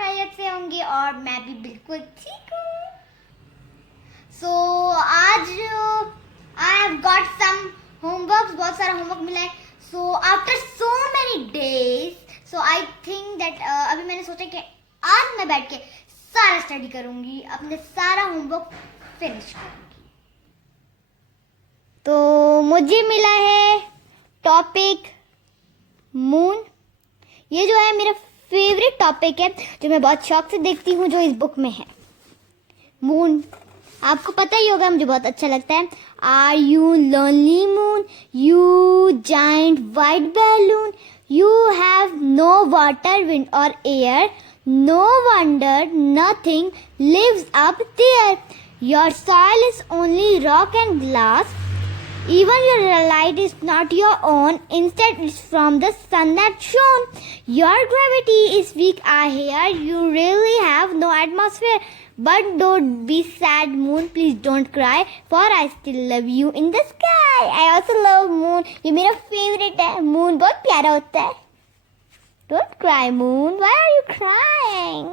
खैरियत से होंगे और मैं भी बिल्कुल ठीक हूँ। सो आज I have got some homework, बहुत सारा होमवर्क मिला है। So after so many days so I think that अभी मैंने सोचा कि आज मैं बैठ के सारा स्टडी करूँगी, अपने सारा होमवर्क फिनिश करूँगी। तो मुझे मिला है टॉपिक मून। ये जो है मेरा फेवरेट टॉपिक है, जो मैं बहुत शौक से देखती हूँ, जो इस बुक में है। मून आपको पता ही होगा, मुझे बहुत अच्छा लगता है। Are you lonely moon, you giant white balloon, you have no water, wind or air, no wonder nothing lives up there, your soil is only rock and glass, even your light is not your own, instead it's from the sun that shone, your gravity is weak, I hear you really have no atmosphere, but don't be sad moon, please don't cry, for I still love you in the sky. I also love moon, ये मेरा favorite है। moon बहुत प्यारा होता है। Don't cry moon, why are you crying?